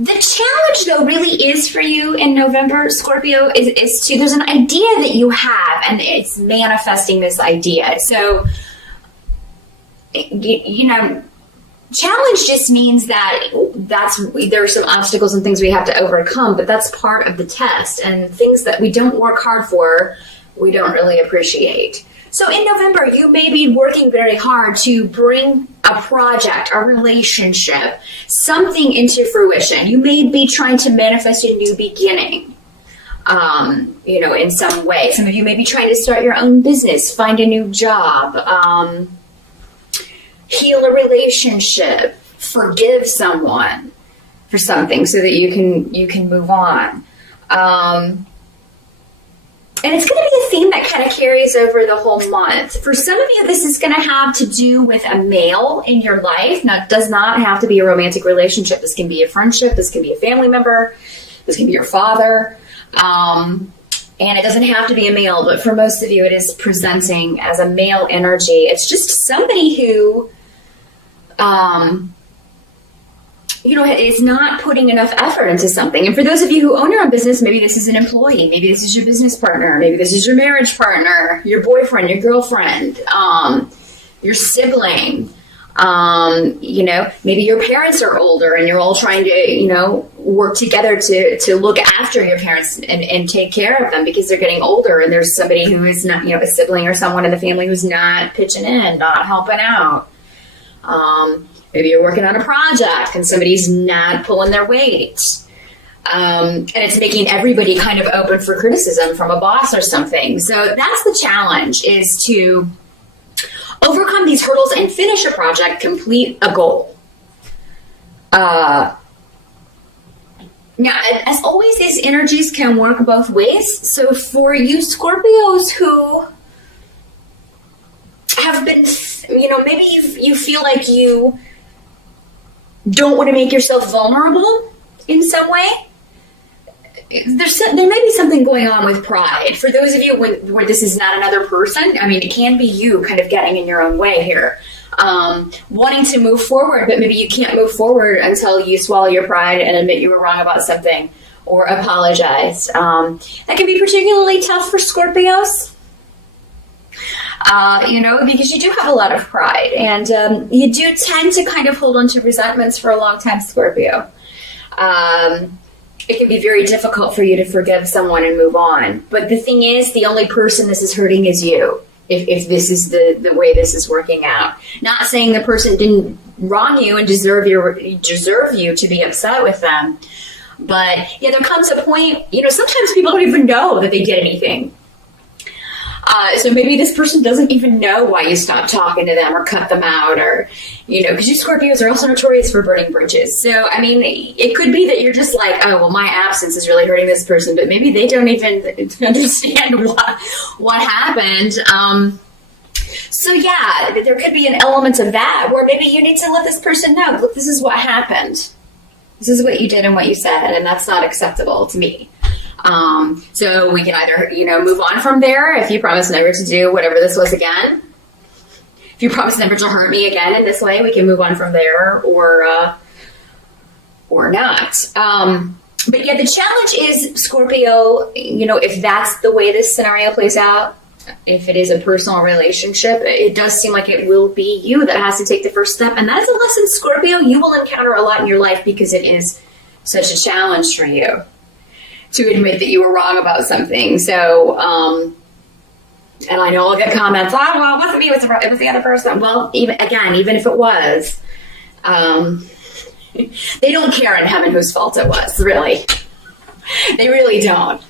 The challenge, though, really is for you in November, Scorpio, is to, there's an idea that you have, and it's manifesting this idea. So, you know, challenge just means that there are some obstacles and things we have to overcome, but that's part of the test. And things that we don't work hard for, we don't really appreciate. So in November, you may be working very hard to bring a project, a relationship, something into fruition. You may be trying to manifest a new beginning, you know, in some way. Some of you may be trying to start your own business, find a new job, heal a relationship, forgive someone for something so that you can move on. And it's going to be a theme that kind of carries over the whole month. For some of you, this is going to have to do with a male in your life. Now, it does not have to be a romantic relationship. This can be a friendship. This can be a family member. This can be your father. And it doesn't have to be a male, but for most of you, it is presenting as a male energy. It's just somebody who, you know, is not putting enough effort into something. And for those of you who own your own business, maybe this is an employee, maybe this is your business partner, maybe this is your marriage partner, your boyfriend, your girlfriend, your sibling, you know, maybe your parents are older and you're all trying to, you know, work together to look after your parents and take care of them because they're getting older, and there's somebody who is not, you know, a sibling or someone in the family who's not pitching in, not helping out. Maybe you're working on a project and somebody's not pulling their weight. And it's making everybody kind of open for criticism from a boss or something. So that's the challenge, is to overcome these hurdles and finish a project, complete a goal. Now, as always, these energies can work both ways. So for you Scorpios who have been, you know, maybe you feel like you don't want to make yourself vulnerable in some way, there may be something going on with pride. For those of you where this is not another person, I mean, it can be you kind of getting in your own way here, wanting to move forward, but maybe you can't move forward until you swallow your pride and admit you were wrong about something or apologize. That can be particularly tough for Scorpios. You know, because you do have a lot of pride, and you do tend to kind of hold on to resentments for a long time, Scorpio. It can be very difficult for you to forgive someone and move on. But the thing is, the only person this is hurting is you, if this is the way this is working out. Not saying the person didn't wrong you and deserve you to be upset with them. But yeah, there comes a point, you know, sometimes people don't even know that they did anything. So maybe this person doesn't even know why you stopped talking to them or cut them out, or, you know, because you Scorpios are also notorious for burning bridges. So, I mean, it could be that you're just like, oh, well, my absence is really hurting this person, but maybe they don't even understand what happened. So yeah, there could be an element of that where maybe you need to let this person know, look, this is what happened. This is what you did and what you said, and that's not acceptable to me. So we can either, you know, move on from there if you promise never to do whatever this was again. If you promise never to hurt me again in this way, we can move on from there, or not. But yeah, the challenge is, Scorpio, you know, if that's the way this scenario plays out, if it is a personal relationship, it does seem like it will be you that has to take the first step. And that is a lesson, Scorpio, you will encounter a lot in your life because it is such a challenge for you to admit that you were wrong about something. So, and I know I'll get comments, oh, well, it wasn't me, it was the other person. Well, even if it was, they don't care in heaven whose fault it was, really. They really don't.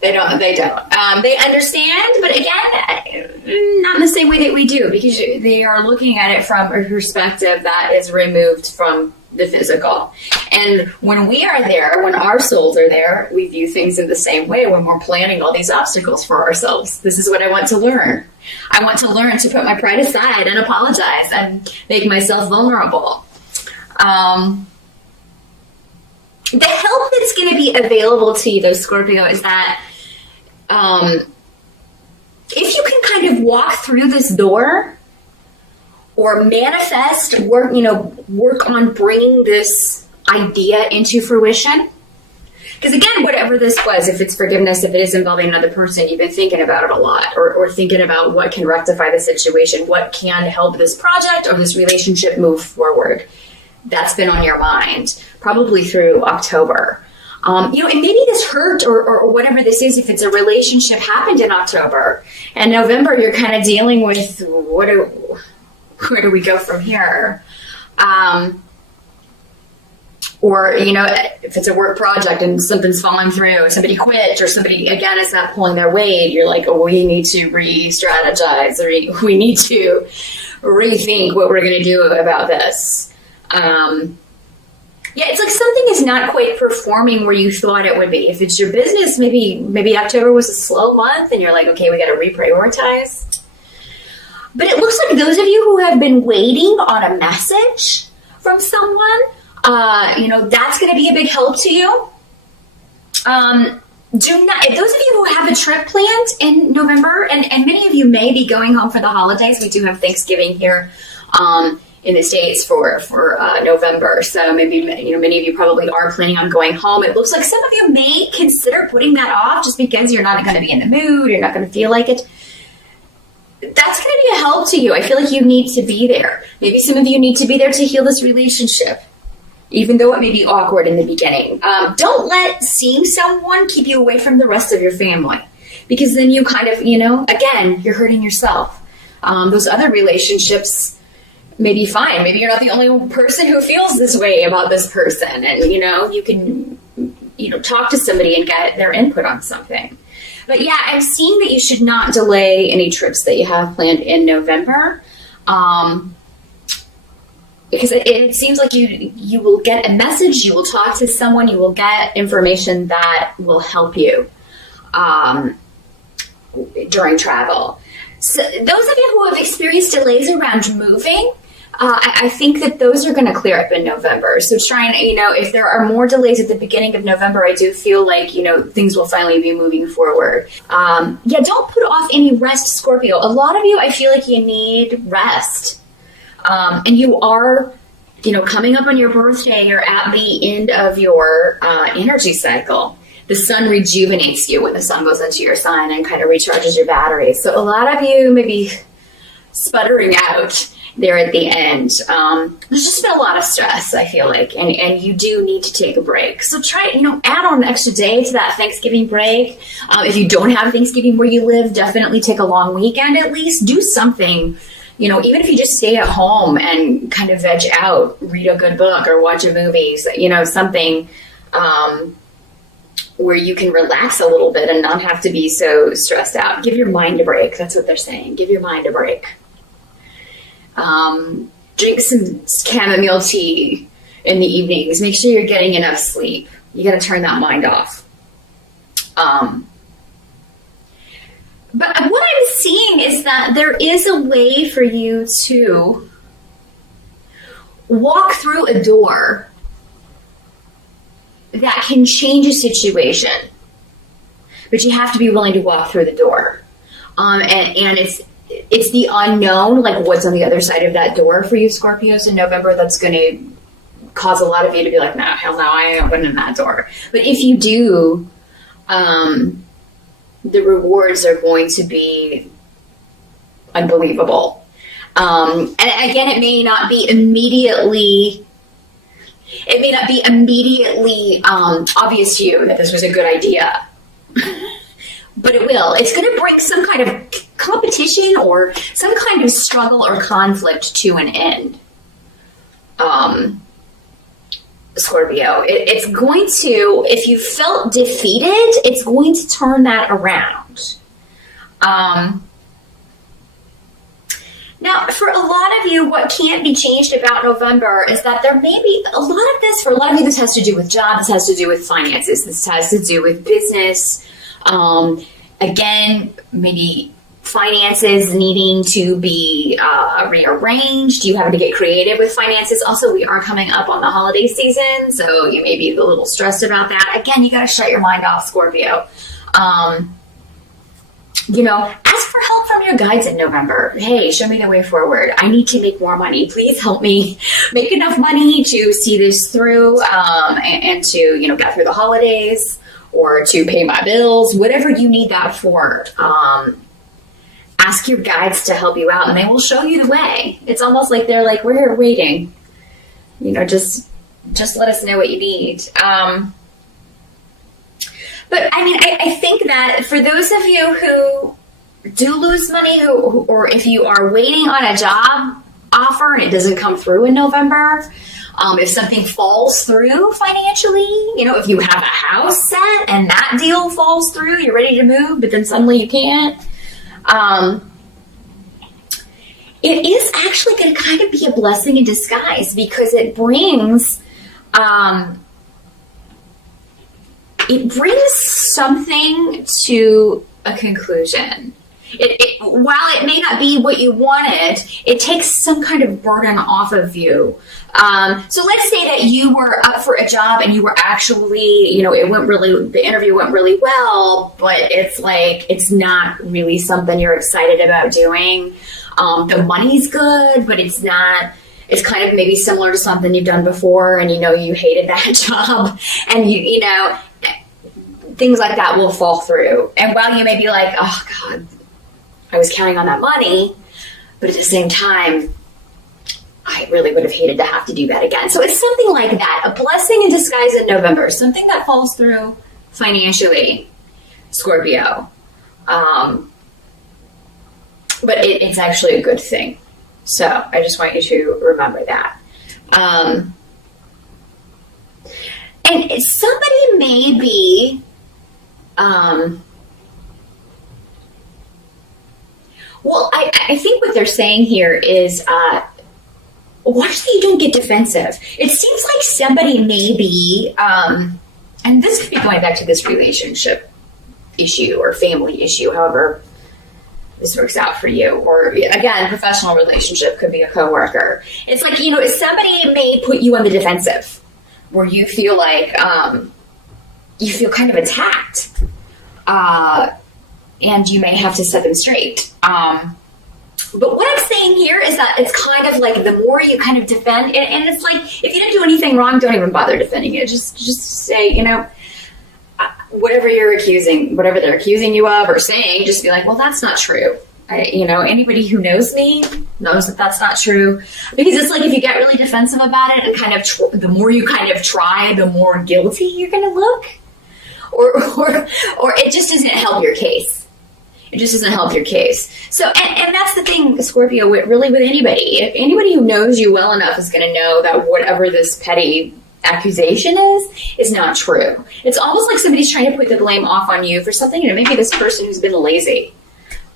They don't. They understand, but again, not in the same way that we do, because they are looking at it from a perspective that is removed from the physical. And when we are there, when our souls are there, we view things in the same way when we're planning all these obstacles for ourselves. This is what I want to learn. I want to learn to put my pride aside and apologize and make myself vulnerable. The help that's going to be available to you, though, Scorpio, is that if you can kind of walk through this door or manifest, work on bringing this idea into fruition. Because again, whatever this was, if it's forgiveness, if it is involving another person, you've been thinking about it a lot, or thinking about what can rectify the situation, what can help this project or this relationship move forward. That's been on your mind, probably through October. And maybe this hurt or whatever this is, if it's a relationship, happened in October. And November, you're kind of dealing with where do we go from here? Or, if it's a work project and something's falling through, somebody quit, or somebody, again, is not pulling their weight, you're like, oh, we need to re-strategize, or we need to rethink what we're going to do about this. It's like something is not quite performing where you thought it would be. If it's your business, maybe October was a slow month, and you're like, okay, we got to reprioritize. But it looks like those of you who have been waiting on a message from someone, that's going to be a big help to you. If those of you who have a trip planned in November, and many of you may be going home for the holidays, we do have Thanksgiving here in the States for November. So maybe, many of you probably are planning on going home. It looks like some of you may consider putting that off just because you're not going to be in the mood, you're not going to feel like it. That's going to be a help to you. I feel like you need to be there. Maybe some of you need to be there to heal this relationship, even though it may be awkward in the beginning. Don't let seeing someone keep you away from the rest of your family, because then you kind of, again, you're hurting yourself. Those other relationships may be fine. Maybe you're not the only person who feels this way about this person, and, you can, talk to somebody and get their input on something. But yeah, I'm seeing that you should not delay any trips that you have planned in November. Because it seems like you will get a message, you will talk to someone, you will get information that will help you during travel. So those of you who have experienced delays around moving, I think that those are going to clear up in November. So try and, if there are more delays at the beginning of November, I do feel like, things will finally be moving forward. Don't put off any rest, Scorpio. A lot of you, I feel like you need rest. And you are, coming up on your birthday, you're at the end of your energy cycle. The sun rejuvenates you when the sun goes into your sign and kind of recharges your batteries. So a lot of you may be sputtering out there at the end. There's just been a lot of stress, I feel like, and you do need to take a break. So try, add on an extra day to that Thanksgiving break. If you don't have Thanksgiving where you live, definitely take a long weekend at least. Do something. Even if you just stay at home and kind of veg out, read a good book or watch a movie, something where you can relax a little bit and not have to be so stressed out. Give your mind a break. That's what they're saying. Give your mind a break. Drink some chamomile tea in the evenings. Make sure you're getting enough sleep. You got to turn that mind off. But what I'm seeing is that there is a way for you to walk through a door that can change a situation. But you have to be willing to walk through the door. And it's the unknown, like what's on the other side of that door for you Scorpios in November, that's going to cause a lot of you to be like, no, hell no, I ain't opening that door. But if you do, the rewards are going to be unbelievable. And again, it may not be immediately obvious to you that this was a good idea. But it will. It's going to bring some kind of competition or some kind of struggle or conflict to an end. Scorpio, it's going to, if you felt defeated, it's going to turn that around. Now, for a lot of you, what can't be changed about November is that there may be a lot of this, for a lot of you, this has to do with jobs, this has to do with finances, this has to do with business. Again, maybe finances needing to be rearranged. You having to get creative with finances. Also, we are coming up on the holiday season, so you may be a little stressed about that. Again, you got to shut your mind off, Scorpio. ask for help from your guides in November. Hey, show me the way forward. I need to make more money. Please help me make enough money to see this through, and to, get through the holidays, or to pay my bills, whatever you need that for. Ask your guides to help you out, and they will show you the way. It's almost like they're like, we're here waiting. Just let us know what you need. But I think that for those of you who do lose money, or if you are waiting on a job offer and it doesn't come through in November, if something falls through financially, if you have a house set and that deal falls through, you're ready to move, but then suddenly you can't. It is actually going to kind of be a blessing in disguise, because it brings something to a conclusion. While it may not be what you wanted, it takes some kind of burden off of you. So let's say that you were up for a job and you were actually, the interview went really well, but it's not really something you're excited about doing. The money's good, but it's not. It's kind of maybe similar to something you've done before, and you hated that job, and things like that will fall through. And while you may be like, oh God, I was counting on that money, but at the same time, I really would have hated to have to do that again. So it's something like that, a blessing in disguise in November, something that falls through financially, Scorpio. But it's actually a good thing. So I just want you to remember that. And somebody may be, I think what they're saying here is, watch that you don't get defensive. It seems like somebody may be, and this could be going back to this relationship issue or family issue, however this works out for you, or again, professional relationship, could be a coworker. It's like, somebody may put you on the defensive, where you feel like you feel kind of attacked, and you may have to set them straight. But what I'm saying here is that it's kind of like the more you kind of defend, and it's like, if you didn't do anything wrong, don't even bother defending it. Just say, whatever they're accusing you of or saying, just be like, well, that's not true. Anybody who knows me knows that that's not true. Because it's like, if you get really defensive about it and kind of, the more you kind of try, the more guilty you're going to look. Or it just doesn't help your case. It just doesn't help your case. So, and that's the thing, Scorpio, with anybody. If anybody who knows you well enough is going to know that whatever this petty accusation is not true. It's almost like somebody's trying to put the blame off on you for something, maybe this person who's been lazy,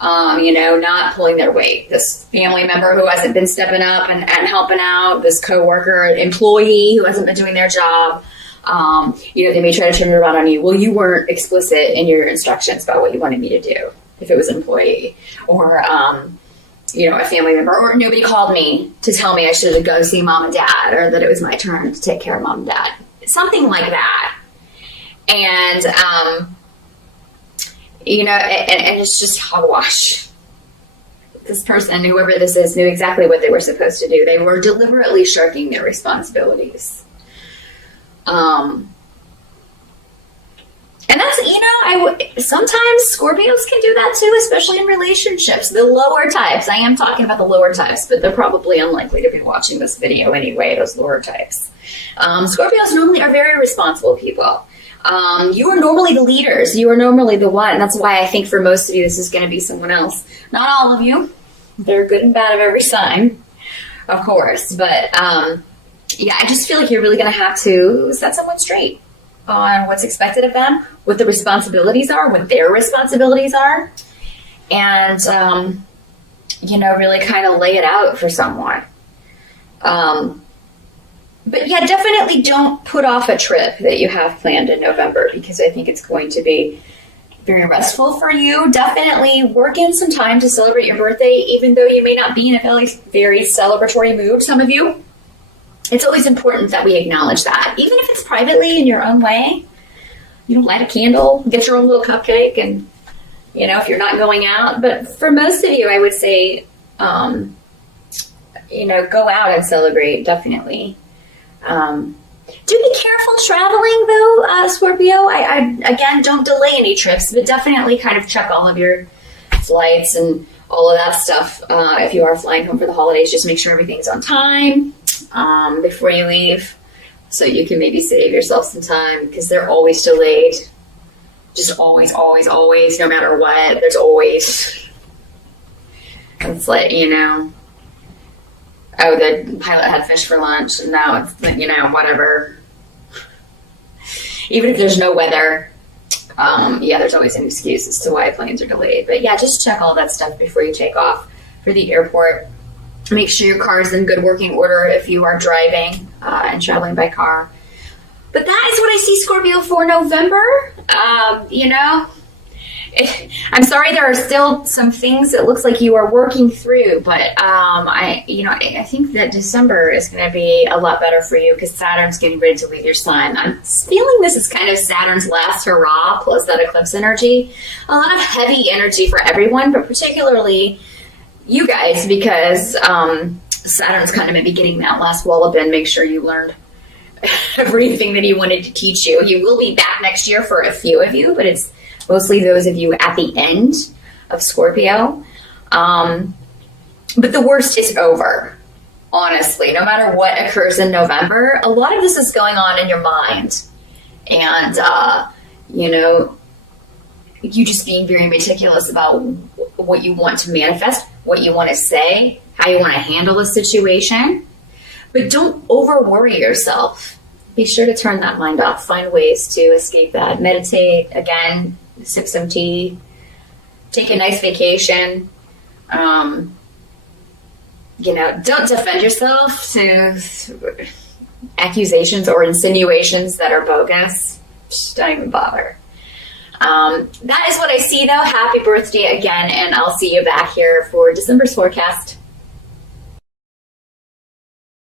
not pulling their weight, this family member who hasn't been stepping up and helping out, this coworker, employee who hasn't been doing their job. They may try to turn it around on you. Well, you weren't explicit in your instructions about what you wanted me to do, if it was an employee, or a family member, or nobody called me to tell me I should go see mom and dad, or that it was my turn to take care of mom and dad. Something like that. And, and it's just hogwash. This person, whoever this is, knew exactly what they were supposed to do. They were deliberately shirking their responsibilities. And that's, sometimes Scorpios can do that too, especially in relationships. The lower types, I am talking about the lower types, but they're probably unlikely to be watching this video anyway, those lower types. Scorpios normally are very responsible people. You are normally the leaders. You are normally the one. That's why I think for most of you, this is going to be someone else. Not all of you. They're good and bad of every sign, of course. But, I just feel like you're really going to have to set someone straight on what's expected of them, what the responsibilities are, what their responsibilities are, and, really kind of lay it out for someone. But yeah, definitely don't put off a trip that you have planned in November, because I think it's going to be very restful for you. Definitely work in some time to celebrate your birthday, even though you may not be in a very, very celebratory mood, some of you. It's always important that we acknowledge that, even if it's privately in your own way. Light a candle, get your own little cupcake, and, if you're not going out. But for most of you, I would say, go out and celebrate, definitely. Do be careful traveling, though, Scorpio. I again, don't delay any trips, but definitely kind of check all of your flights and all of that stuff. If you are flying home for the holidays, just make sure everything's on time before you leave, so you can maybe save yourself some time, because they're always delayed. Just always, always, always, no matter what, there's always. It's like, oh, the pilot had fish for lunch, and now it's, whatever. Even if there's no weather, there's always an excuse as to why planes are delayed. But yeah, just check all that stuff before you take off for the airport. Make sure your car is in good working order if you are driving and traveling by car. But that is what I see, Scorpio, for November. I'm sorry, there are still some things it looks like you are working through, but I think that December is going to be a lot better for you, because Saturn's getting ready to leave your sign. I'm feeling this is kind of Saturn's last hurrah, plus that eclipse energy. A lot of heavy energy for everyone, but particularly you guys, because Saturn's kind of maybe getting that last wallop in. Make sure you learned everything that he wanted to teach you. He will be back next year for a few of you, but it's mostly those of you at the end of Scorpio. But the worst is over, honestly. No matter what occurs in November, a lot of this is going on in your mind. And, you just being very meticulous about what you want to manifest, what you want to say, how you want to handle a situation. But don't over-worry yourself. Be sure to turn that mind off. Find ways to escape that. Meditate, again, sip some tea, take a nice vacation. Don't defend yourself to accusations or insinuations that are bogus. Just don't even bother. That is what I see, though. Happy birthday again, and I'll see you back here for December's forecast.